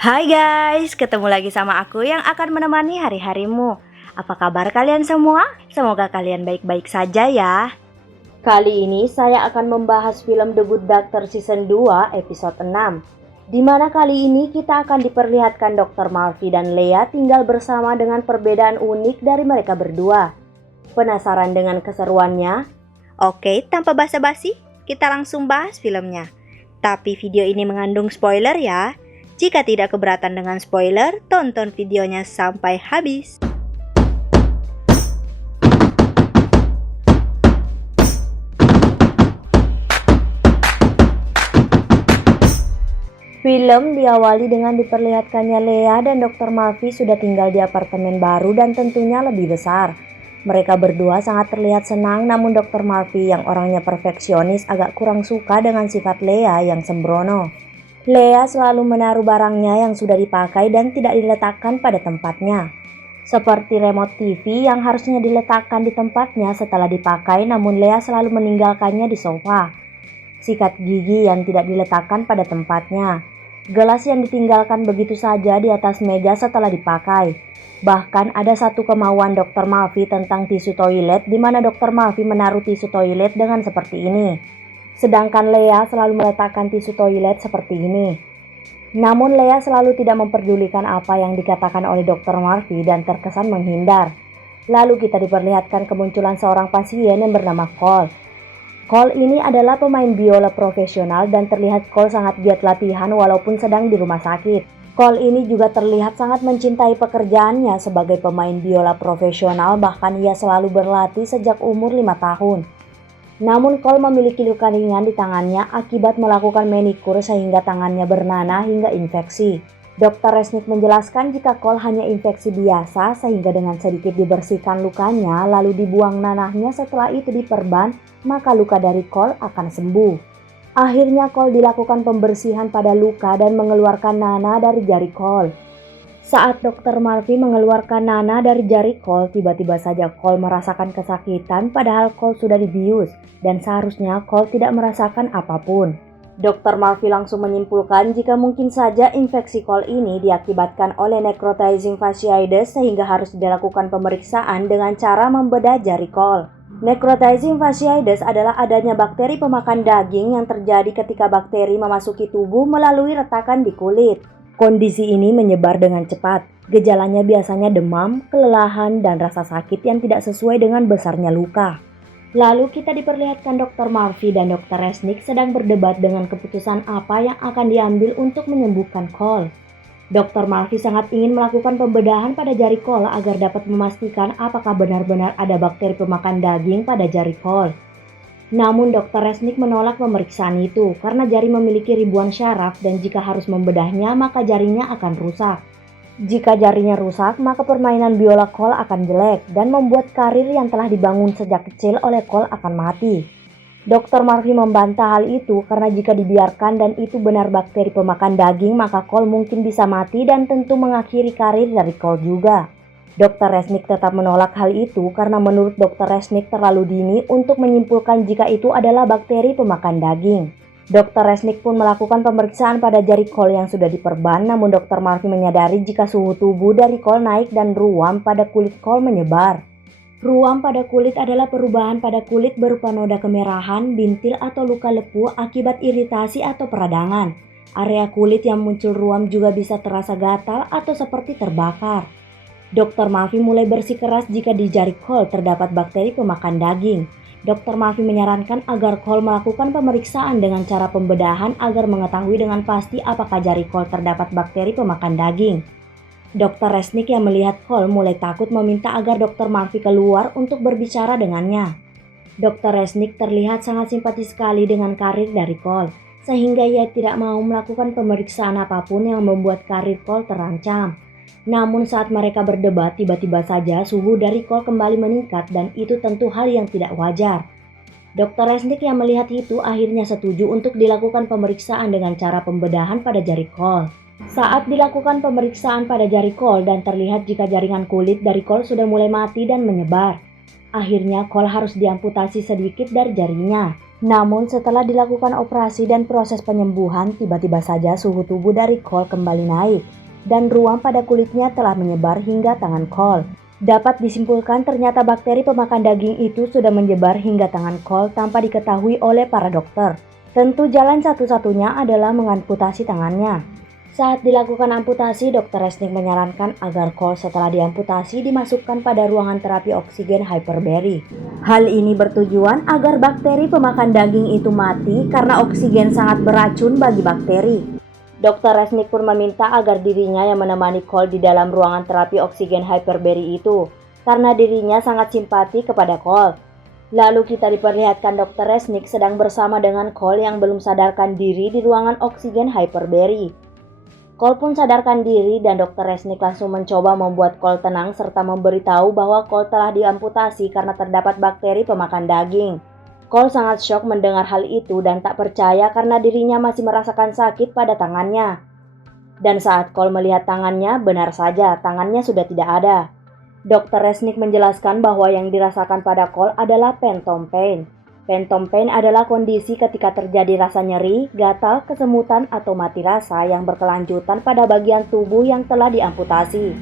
Hai guys, ketemu lagi sama aku yang akan menemani hari-harimu. Apa kabar kalian semua? Semoga kalian baik-baik saja ya. Kali ini saya akan membahas film The Good Doctor Season 2 episode 6, di mana kali ini kita akan diperlihatkan Dr. Malfi dan Leah tinggal bersama dengan perbedaan unik dari mereka berdua. Penasaran dengan keseruannya? Oke, tanpa basa-basi, kita langsung bahas filmnya. Tapi video ini mengandung spoiler ya. Jika tidak keberatan dengan spoiler, tonton videonya sampai habis. Film diawali dengan diperlihatkannya Leah dan Dr. Malfi sudah tinggal di apartemen baru dan tentunya lebih besar. Mereka berdua sangat terlihat senang, namun Dr. Malfi yang orangnya perfeksionis agak kurang suka dengan sifat Leah yang sembrono. Leah selalu menaruh barangnya yang sudah dipakai dan tidak diletakkan pada tempatnya. Seperti remote TV yang harusnya diletakkan di tempatnya setelah dipakai, namun Leah selalu meninggalkannya di sofa. Sikat gigi yang tidak diletakkan pada tempatnya. Gelas yang ditinggalkan begitu saja di atas meja setelah dipakai. Bahkan ada satu kemauan Dr. Malfi tentang tisu toilet, di mana Dr. Malfi menaruh tisu toilet dengan seperti ini. Sedangkan Leah selalu meletakkan tisu toilet seperti ini. Namun Leah selalu tidak memperdulikan apa yang dikatakan oleh Dr. Malfi dan terkesan menghindar. Lalu kita diperlihatkan kemunculan seorang pasien yang bernama Cole. Cole ini adalah pemain biola profesional dan terlihat Cole sangat giat latihan walaupun sedang di rumah sakit. Cole ini juga terlihat sangat mencintai pekerjaannya sebagai pemain biola profesional, bahkan ia selalu berlatih sejak umur 5 tahun. Namun Cole memiliki luka ringan di tangannya akibat melakukan manikur sehingga tangannya bernanah hingga infeksi. Dr. Resnick menjelaskan jika Cole hanya infeksi biasa sehingga dengan sedikit dibersihkan lukanya lalu dibuang nanahnya, setelah itu diperban, maka luka dari Cole akan sembuh. Akhirnya Cole dilakukan pembersihan pada luka dan mengeluarkan nanah dari jari Cole. Saat Dr. Malfi mengeluarkan nanah dari jari Cole, tiba-tiba saja Cole merasakan kesakitan padahal Cole sudah dibius dan seharusnya Cole tidak merasakan apapun. Dr. Malfi langsung menyimpulkan jika mungkin saja infeksi Cole ini diakibatkan oleh necrotizing fasciitis sehingga harus dilakukan pemeriksaan dengan cara membedah jari Cole. Necrotizing fasciitis adalah adanya bakteri pemakan daging yang terjadi ketika bakteri memasuki tubuh melalui retakan di kulit. Kondisi ini menyebar dengan cepat. Gejalanya biasanya demam, kelelahan, dan rasa sakit yang tidak sesuai dengan besarnya luka. Lalu kita diperlihatkan Dr. Malfi dan Dr. Resnick sedang berdebat dengan keputusan apa yang akan diambil untuk menyembuhkan Cole. Dr. Malfi sangat ingin melakukan pembedahan pada jari Cole agar dapat memastikan apakah benar-benar ada bakteri pemakan daging pada jari Cole. Namun Dr. Resnick menolak pemeriksaan itu karena jari memiliki ribuan syaraf dan jika harus membedahnya maka jarinya akan rusak. Jika jarinya rusak maka permainan biola Cole akan jelek dan membuat karir yang telah dibangun sejak kecil oleh Cole akan mati. Dr. Malfi membantah hal itu karena jika dibiarkan dan itu benar bakteri pemakan daging maka Cole mungkin bisa mati dan tentu mengakhiri karir dari Cole juga. Dr. Resnick tetap menolak hal itu karena menurut Dr. Resnick terlalu dini untuk menyimpulkan jika itu adalah bakteri pemakan daging. Dr. Resnick pun melakukan pemeriksaan pada jari Cole yang sudah diperban, namun Dr. Malfi menyadari jika suhu tubuh dari Cole naik dan ruam pada kulit Cole menyebar. Ruam pada kulit adalah perubahan pada kulit berupa noda kemerahan, bintil atau luka lepuh akibat iritasi atau peradangan. Area kulit yang muncul ruam juga bisa terasa gatal atau seperti terbakar. Dr. Malfi mulai bersikeras jika di jari Cole terdapat bakteri pemakan daging. Dr. Malfi menyarankan agar Cole melakukan pemeriksaan dengan cara pembedahan agar mengetahui dengan pasti apakah jari Cole terdapat bakteri pemakan daging. Dr. Resnick yang melihat Cole mulai takut meminta agar Dr. Malfi keluar untuk berbicara dengannya. Dr. Resnick terlihat sangat simpati sekali dengan karir dari Cole, sehingga ia tidak mau melakukan pemeriksaan apapun yang membuat karir Cole terancam. Namun saat mereka berdebat, tiba-tiba saja suhu dari Cole kembali meningkat dan itu tentu hal yang tidak wajar. Dr. Resnick yang melihat itu akhirnya setuju untuk dilakukan pemeriksaan dengan cara pembedahan pada jari Cole. Saat dilakukan pemeriksaan pada jari Cole dan terlihat jika jaringan kulit dari Cole sudah mulai mati dan menyebar. Akhirnya Cole harus diamputasi sedikit dari jarinya. Namun setelah dilakukan operasi dan proses penyembuhan, tiba-tiba saja suhu tubuh dari Cole kembali naik dan ruam pada kulitnya telah menyebar hingga tangan Cole. Dapat disimpulkan ternyata bakteri pemakan daging itu sudah menyebar hingga tangan Cole tanpa diketahui oleh para dokter. Tentu jalan satu-satunya adalah mengamputasi tangannya. Saat dilakukan amputasi, Dr. Resnick menyarankan agar Cole setelah diamputasi dimasukkan pada ruangan terapi oksigen hyperbaric. Hal ini bertujuan agar bakteri pemakan daging itu mati karena oksigen sangat beracun bagi bakteri. Dr. Resnick pun meminta agar dirinya yang menemani Cole di dalam ruangan terapi oksigen hyperbaric itu, karena dirinya sangat simpati kepada Cole. Lalu kita diperlihatkan Dr. Resnick sedang bersama dengan Cole yang belum sadarkan diri di ruangan oksigen hyperbaric. Cole pun sadarkan diri dan Dr. Resnick langsung mencoba membuat Cole tenang serta memberitahu bahwa Cole telah diamputasi karena terdapat bakteri pemakan daging. Cole sangat syok mendengar hal itu dan tak percaya karena dirinya masih merasakan sakit pada tangannya. Dan saat Cole melihat tangannya, benar saja tangannya sudah tidak ada. Dr. Resnick menjelaskan bahwa yang dirasakan pada Cole adalah phantom pain. Phantom pain adalah kondisi ketika terjadi rasa nyeri, gatal, kesemutan, atau mati rasa yang berkelanjutan pada bagian tubuh yang telah diamputasi.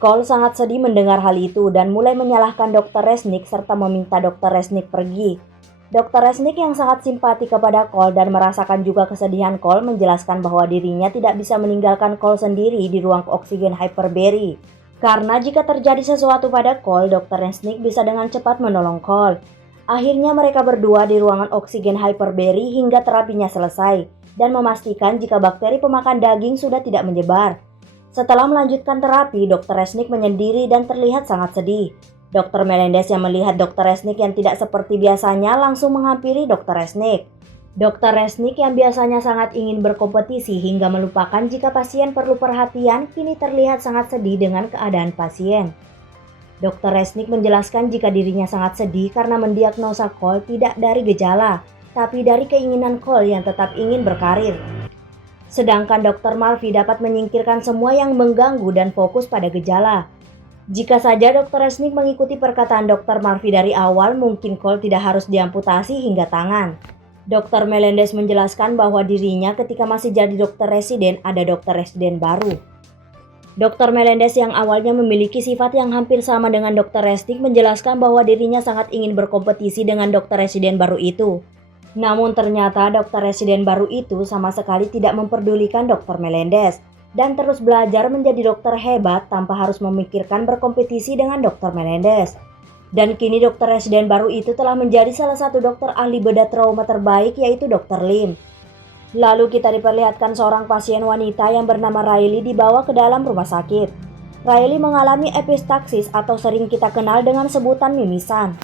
Cole sangat sedih mendengar hal itu dan mulai menyalahkan Dr. Resnick serta meminta Dr. Resnick pergi. Dr. Resnick yang sangat simpati kepada Cole dan merasakan juga kesedihan Cole menjelaskan bahwa dirinya tidak bisa meninggalkan Cole sendiri di ruang oksigen hyperbaric. Karena jika terjadi sesuatu pada Cole, Dr. Resnick bisa dengan cepat menolong Cole. Akhirnya mereka berdua di ruangan oksigen hyperbaric hingga terapinya selesai dan memastikan jika bakteri pemakan daging sudah tidak menyebar. Setelah melanjutkan terapi, Dr. Resnick menyendiri dan terlihat sangat sedih. Dr. Melendez yang melihat Dr. Resnick yang tidak seperti biasanya langsung menghampiri Dr. Resnick. Dr. Resnick yang biasanya sangat ingin berkompetisi hingga melupakan jika pasien perlu perhatian, kini terlihat sangat sedih dengan keadaan pasien. Dr. Resnick menjelaskan jika dirinya sangat sedih karena mendiagnosa Cole tidak dari gejala, tapi dari keinginan Cole yang tetap ingin berkarir. Sedangkan Dr. Malfi dapat menyingkirkan semua yang mengganggu dan fokus pada gejala. Jika saja Dr. Resnick mengikuti perkataan Dr. Malfi dari awal, mungkin Cole tidak harus diamputasi hingga tangan. Dr. Melendez menjelaskan bahwa dirinya ketika masih jadi dokter residen ada dokter residen baru. Dr. Melendez yang awalnya memiliki sifat yang hampir sama dengan Dr. Resnick menjelaskan bahwa dirinya sangat ingin berkompetisi dengan dokter residen baru itu. Namun ternyata dokter residen baru itu sama sekali tidak memperdulikan Dr. Melendez dan terus belajar menjadi dokter hebat tanpa harus memikirkan berkompetisi dengan Dr. Melendez. Dan kini dokter residen baru itu telah menjadi salah satu dokter ahli bedah trauma terbaik yaitu Dr. Lim. Lalu kita diperlihatkan seorang pasien wanita yang bernama Riley dibawa ke dalam rumah sakit. Riley mengalami epistaxis atau sering kita kenal dengan sebutan mimisan.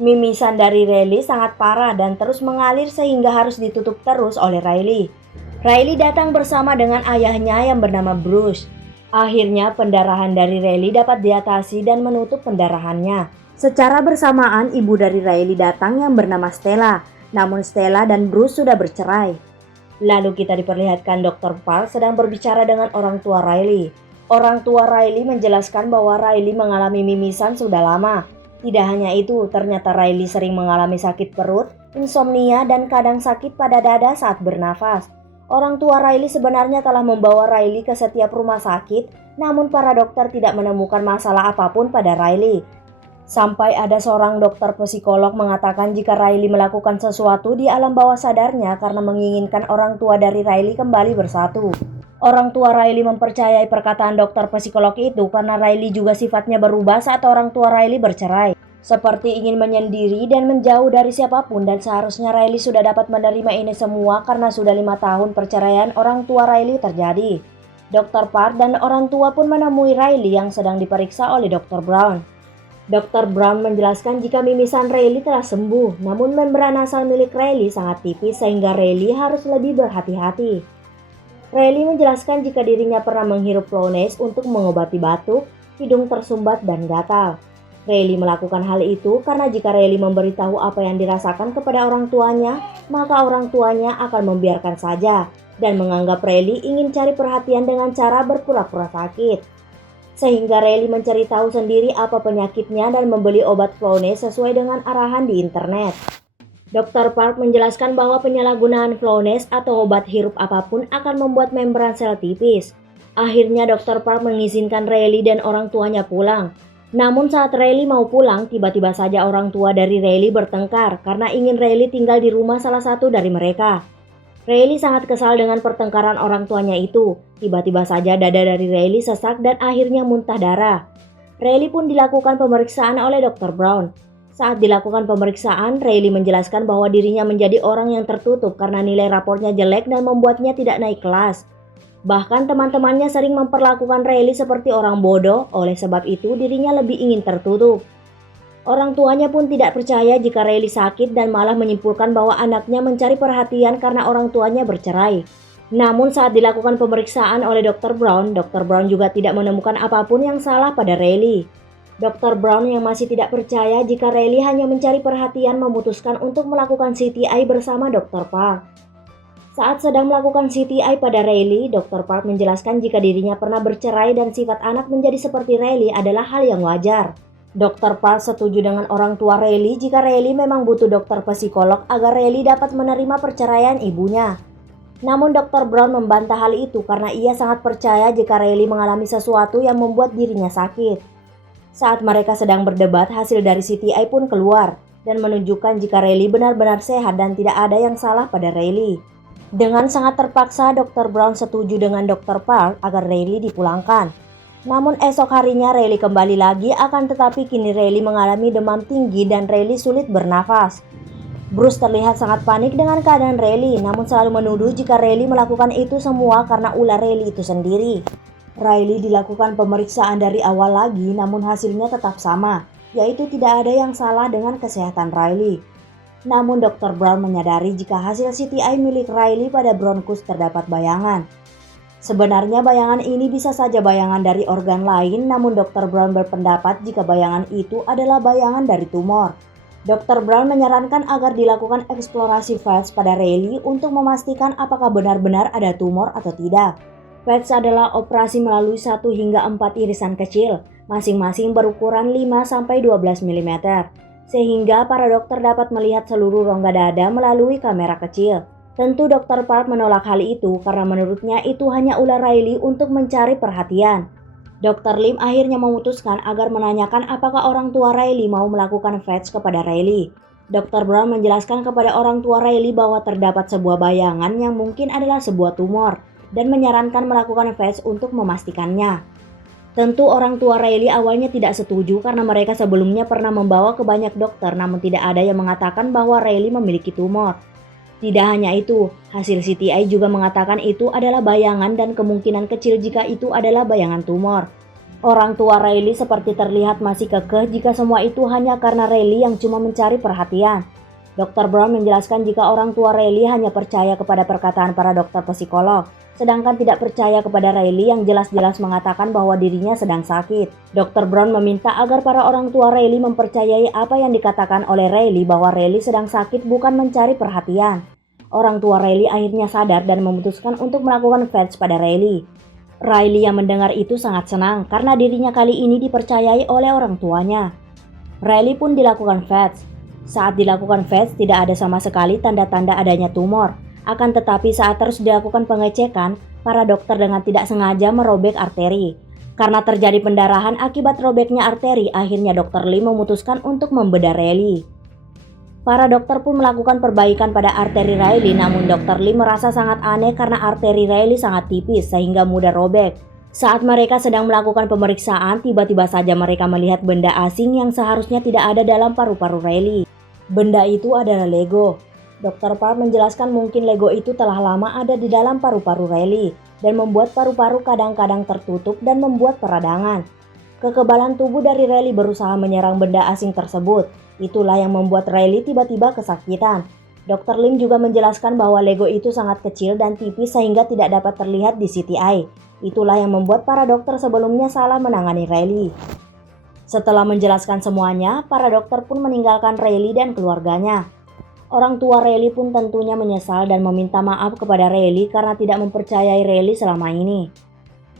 Mimisan dari Riley sangat parah dan terus mengalir sehingga harus ditutup terus oleh Riley. Riley datang bersama dengan ayahnya yang bernama Bruce. Akhirnya pendarahan dari Riley dapat diatasi dan menutup pendarahannya. Secara bersamaan ibu dari Riley datang yang bernama Stella. Namun Stella dan Bruce sudah bercerai. Lalu kita diperlihatkan Dr. Park sedang berbicara dengan orang tua Riley. Orang tua Riley menjelaskan bahwa Riley mengalami mimisan sudah lama. Tidak hanya itu, ternyata Riley sering mengalami sakit perut, insomnia, dan kadang sakit pada dada saat bernafas. Orang tua Riley sebenarnya telah membawa Riley ke setiap rumah sakit, namun para dokter tidak menemukan masalah apapun pada Riley. Sampai ada seorang dokter psikolog mengatakan jika Riley melakukan sesuatu di alam bawah sadarnya karena menginginkan orang tua dari Riley kembali bersatu. Orang tua Riley mempercayai perkataan dokter psikolog itu karena Riley juga sifatnya berubah saat orang tua Riley bercerai. Seperti ingin menyendiri dan menjauh dari siapapun dan seharusnya Riley sudah dapat menerima ini semua karena sudah 5 tahun perceraian orang tua Riley terjadi. Dr. Park dan orang tua pun menemui Riley yang sedang diperiksa oleh Dr. Brown. Dr. Brown menjelaskan jika mimisan Riley telah sembuh, namun membran nasal milik Riley sangat tipis sehingga Riley harus lebih berhati-hati. Riley menjelaskan jika dirinya pernah menghirup Flonase untuk mengobati batuk, hidung tersumbat, dan gatal. Riley melakukan hal itu karena jika Riley memberitahu apa yang dirasakan kepada orang tuanya, maka orang tuanya akan membiarkan saja dan menganggap Riley ingin cari perhatian dengan cara berpura-pura sakit. Sehingga Riley mencari tahu sendiri apa penyakitnya dan membeli obat Flonase sesuai dengan arahan di internet. Dr. Park menjelaskan bahwa penyalahgunaan Flonase atau obat hirup apapun akan membuat membran sel tipis. Akhirnya Dr. Park mengizinkan Riley dan orang tuanya pulang. Namun saat Riley mau pulang, tiba-tiba saja orang tua dari Riley bertengkar karena ingin Riley tinggal di rumah salah satu dari mereka. Riley sangat kesal dengan pertengkaran orang tuanya itu. Tiba-tiba saja dada dari Riley sesak dan akhirnya muntah darah. Riley pun dilakukan pemeriksaan oleh Dr. Brown. Saat dilakukan pemeriksaan, Riley menjelaskan bahwa dirinya menjadi orang yang tertutup karena nilai raportnya jelek dan membuatnya tidak naik kelas. Bahkan teman-temannya sering memperlakukan Riley seperti orang bodoh, oleh sebab itu dirinya lebih ingin tertutup. Orang tuanya pun tidak percaya jika Riley sakit dan malah menyimpulkan bahwa anaknya mencari perhatian karena orang tuanya bercerai. Namun saat dilakukan pemeriksaan oleh Dr. Brown juga tidak menemukan apapun yang salah pada Riley. Dr. Brown yang masih tidak percaya jika Riley hanya mencari perhatian memutuskan untuk melakukan CTI bersama Dr. Park. Saat sedang melakukan CTI pada Riley, Dr. Park menjelaskan jika dirinya pernah bercerai dan sifat anak menjadi seperti Riley adalah hal yang wajar. Dr. Park setuju dengan orang tua Riley jika Riley memang butuh dokter psikolog agar Riley dapat menerima perceraian ibunya. Namun Dr. Brown membantah hal itu karena ia sangat percaya jika Riley mengalami sesuatu yang membuat dirinya sakit. Saat mereka sedang berdebat, hasil dari CTI pun keluar dan menunjukkan jika Riley benar-benar sehat dan tidak ada yang salah pada Riley. Dengan sangat terpaksa, Dr. Brown setuju dengan Dr. Park agar Riley dipulangkan. Namun esok harinya Riley kembali lagi, akan tetapi kini Riley mengalami demam tinggi dan Riley sulit bernafas. Bruce terlihat sangat panik dengan keadaan Riley, namun selalu menuduh jika Riley melakukan itu semua karena ulah Riley itu sendiri. Riley dilakukan pemeriksaan dari awal lagi, namun hasilnya tetap sama, yaitu tidak ada yang salah dengan kesehatan Riley. Namun Dr. Brown menyadari jika hasil CTI milik Riley pada bronkus terdapat bayangan. Sebenarnya bayangan ini bisa saja bayangan dari organ lain, namun Dr. Brown berpendapat jika bayangan itu adalah bayangan dari tumor. Dr. Brown menyarankan agar dilakukan eksplorasi FATS pada Riley untuk memastikan apakah benar-benar ada tumor atau tidak. FATS adalah operasi melalui 1 hingga 4 irisan kecil, masing-masing berukuran 5-12 mm, sehingga para dokter dapat melihat seluruh rongga dada melalui kamera kecil. Tentu Dr. Park menolak hal itu karena menurutnya itu hanya ulah Riley untuk mencari perhatian. Dr. Lim akhirnya memutuskan agar menanyakan apakah orang tua Riley mau melakukan FATS kepada Riley. Dr. Brown menjelaskan kepada orang tua Riley bahwa terdapat sebuah bayangan yang mungkin adalah sebuah tumor, dan menyarankan melakukan FATS untuk memastikannya. Tentu orang tua Riley awalnya tidak setuju karena mereka sebelumnya pernah membawa ke banyak dokter, namun tidak ada yang mengatakan bahwa Riley memiliki tumor. Tidak hanya itu, hasil CTI juga mengatakan itu adalah bayangan dan kemungkinan kecil jika itu adalah bayangan tumor. Orang tua Riley seperti terlihat masih kekeh jika semua itu hanya karena Riley yang cuma mencari perhatian. Dr. Brown menjelaskan jika orang tua Riley hanya percaya kepada perkataan para dokter psikolog, sedangkan tidak percaya kepada Riley yang jelas-jelas mengatakan bahwa dirinya sedang sakit. Dr. Brown meminta agar para orang tua Riley mempercayai apa yang dikatakan oleh Riley bahwa Riley sedang sakit bukan mencari perhatian. Orang tua Riley akhirnya sadar dan memutuskan untuk melakukan FATS pada Riley. Riley yang mendengar itu sangat senang karena dirinya kali ini dipercayai oleh orang tuanya. Riley pun dilakukan FATS. Saat dilakukan FATS tidak ada sama sekali tanda-tanda adanya tumor. Akan tetapi saat terus dilakukan pengecekan, para dokter dengan tidak sengaja merobek arteri. Karena terjadi pendarahan akibat robeknya arteri, akhirnya Dr. Lee memutuskan untuk membedah Riley. Para dokter pun melakukan perbaikan pada arteri Riley, namun Dr. Lee merasa sangat aneh karena arteri Riley sangat tipis sehingga mudah robek. Saat mereka sedang melakukan pemeriksaan, tiba-tiba saja mereka melihat benda asing yang seharusnya tidak ada dalam paru-paru Riley. Benda itu adalah Lego. Dr. Park menjelaskan mungkin Lego itu telah lama ada di dalam paru-paru Riley dan membuat paru-paru kadang-kadang tertutup dan membuat peradangan. Kekebalan tubuh dari Riley berusaha menyerang benda asing tersebut. Itulah yang membuat Riley tiba-tiba kesakitan. Dr. Lim juga menjelaskan bahwa Lego itu sangat kecil dan tipis sehingga tidak dapat terlihat di CTI. Itulah yang membuat para dokter sebelumnya salah menangani Riley. Setelah menjelaskan semuanya, para dokter pun meninggalkan Riley dan keluarganya. Orang tua Riley pun tentunya menyesal dan meminta maaf kepada Riley karena tidak mempercayai Riley selama ini.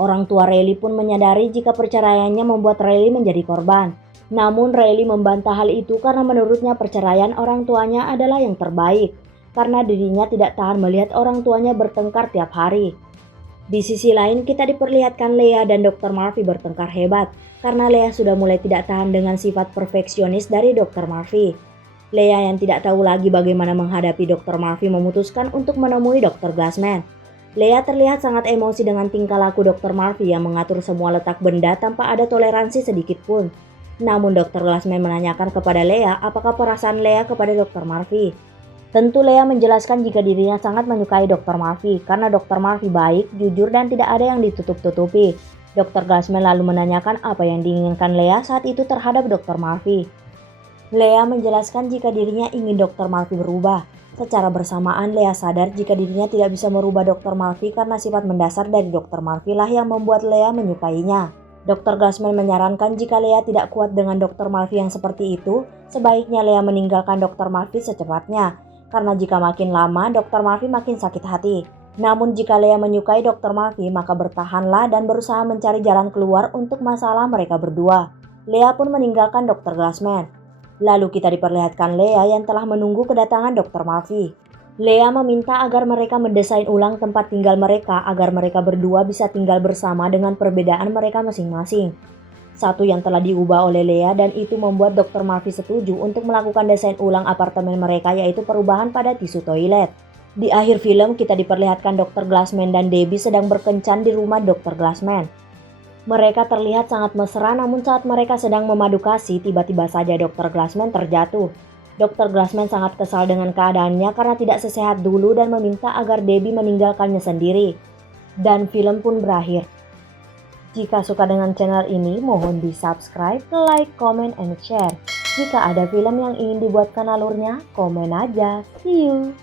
Orang tua Riley pun menyadari jika perceraiannya membuat Riley menjadi korban. Namun Riley membantah hal itu karena menurutnya perceraian orang tuanya adalah yang terbaik, karena dirinya tidak tahan melihat orang tuanya bertengkar tiap hari. Di sisi lain kita diperlihatkan Lea dan Dr. Murphy bertengkar hebat, karena Lea sudah mulai tidak tahan dengan sifat perfeksionis dari Dr. Murphy. Lea yang tidak tahu lagi bagaimana menghadapi Dr. Murphy memutuskan untuk menemui Dr. Glassman. Lea terlihat sangat emosi dengan tingkah laku Dr. Murphy yang mengatur semua letak benda tanpa ada toleransi sedikit pun. Namun Dr. Glassman menanyakan kepada Lea apakah perasaan Lea kepada Dr. Murphy. Tentu Lea menjelaskan jika dirinya sangat menyukai Dr. Murphy karena Dr. Murphy baik, jujur dan tidak ada yang ditutup-tutupi. Dr. Glassman lalu menanyakan apa yang diinginkan Lea saat itu terhadap Dr. Murphy. Lea menjelaskan jika dirinya ingin Dr. Murphy berubah. Secara bersamaan Lea sadar jika dirinya tidak bisa merubah Dr. Murphy karena sifat mendasar dari Dr. Murphy lah yang membuat Lea menyukainya. Dr. Glassman menyarankan jika Lea tidak kuat dengan Dr. Murphy yang seperti itu, sebaiknya Lea meninggalkan Dr. Murphy secepatnya. Karena jika makin lama, Dr. Murphy makin sakit hati. Namun jika Lea menyukai Dr. Murphy, maka bertahanlah dan berusaha mencari jalan keluar untuk masalah mereka berdua. Lea pun meninggalkan Dr. Glassman. Lalu kita diperlihatkan Lea yang telah menunggu kedatangan Dr. Murphy. Lea meminta agar mereka mendesain ulang tempat tinggal mereka agar mereka berdua bisa tinggal bersama dengan perbedaan mereka masing-masing. Satu yang telah diubah oleh Lea dan itu membuat Dr. Murphy setuju untuk melakukan desain ulang apartemen mereka yaitu perubahan pada tisu toilet. Di akhir film kita diperlihatkan Dr. Glassman dan Debbie sedang berkencan di rumah Dr. Glassman. Mereka terlihat sangat mesra namun saat mereka sedang memadu kasih tiba-tiba saja Dr. Glassman terjatuh. Dr. Glassman sangat kesal dengan keadaannya karena tidak sesehat dulu dan meminta agar Debbie meninggalkannya sendiri. Dan film pun berakhir. Jika suka dengan channel ini, mohon di subscribe, like, comment, and share. Jika ada film yang ingin dibuatkan alurnya, komen aja. See you!